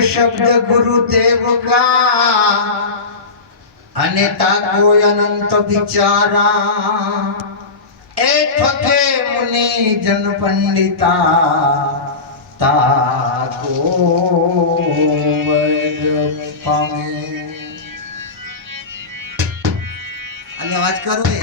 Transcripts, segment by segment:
શબ્દ ગુરુદેવ કા? અને તાકો અનંત વિચારા. એ થકે મુનિ જન પંડિતા. તાકો પામે. અને અવાજ કરો ને.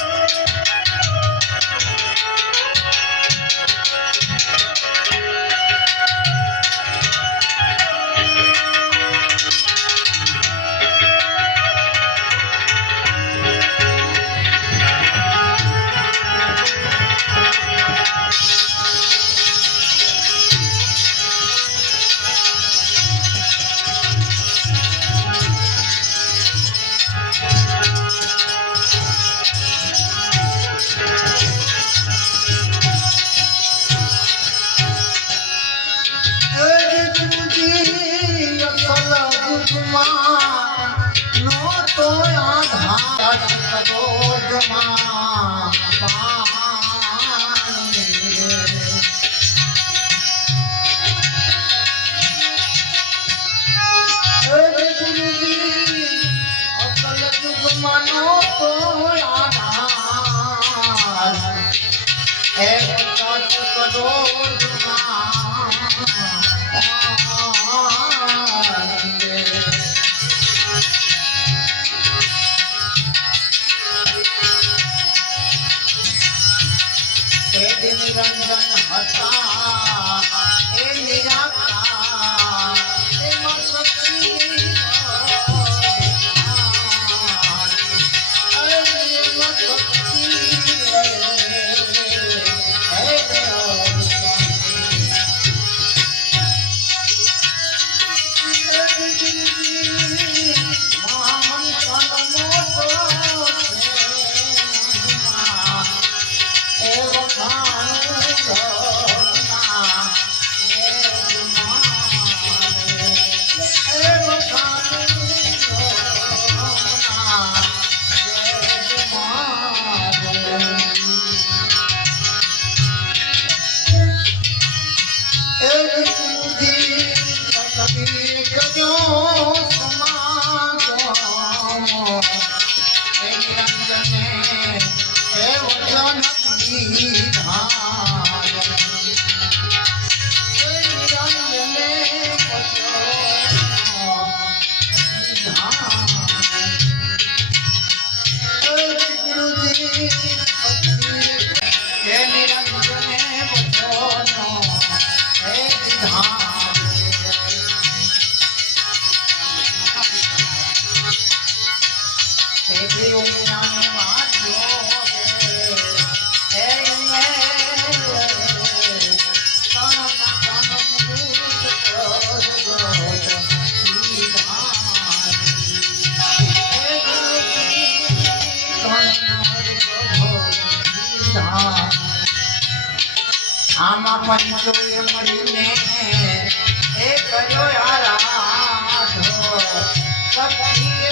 યુગમાં નહોતો આધાર રોગમાં Hey, what's up, what's up, what's up? નિરંજન હતા એ નિરાકાર આમાં પંચોએ મળીને એ કર્યો આરાધો સખીએ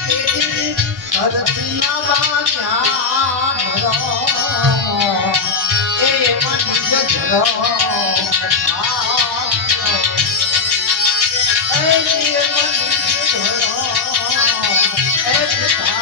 તેરી ધરતીના બાજા ભરો એ મન જરો એ મન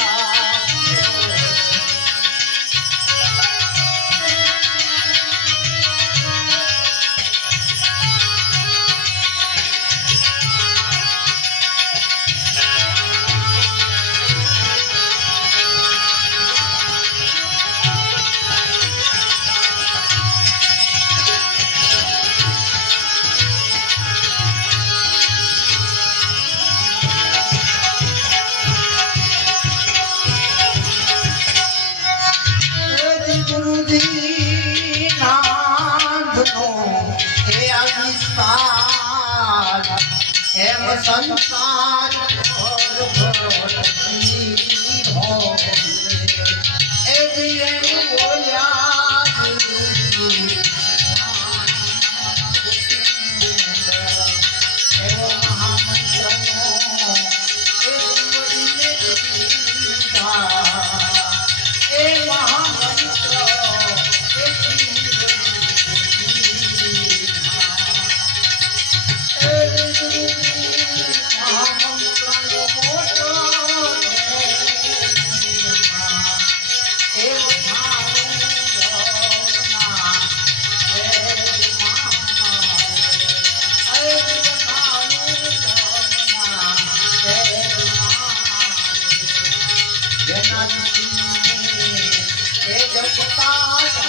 ગુરુજી નાથનો એ આ વિસ્તાર એમ સંસાર ભરતી હોય. એજી બોલ્યા જેના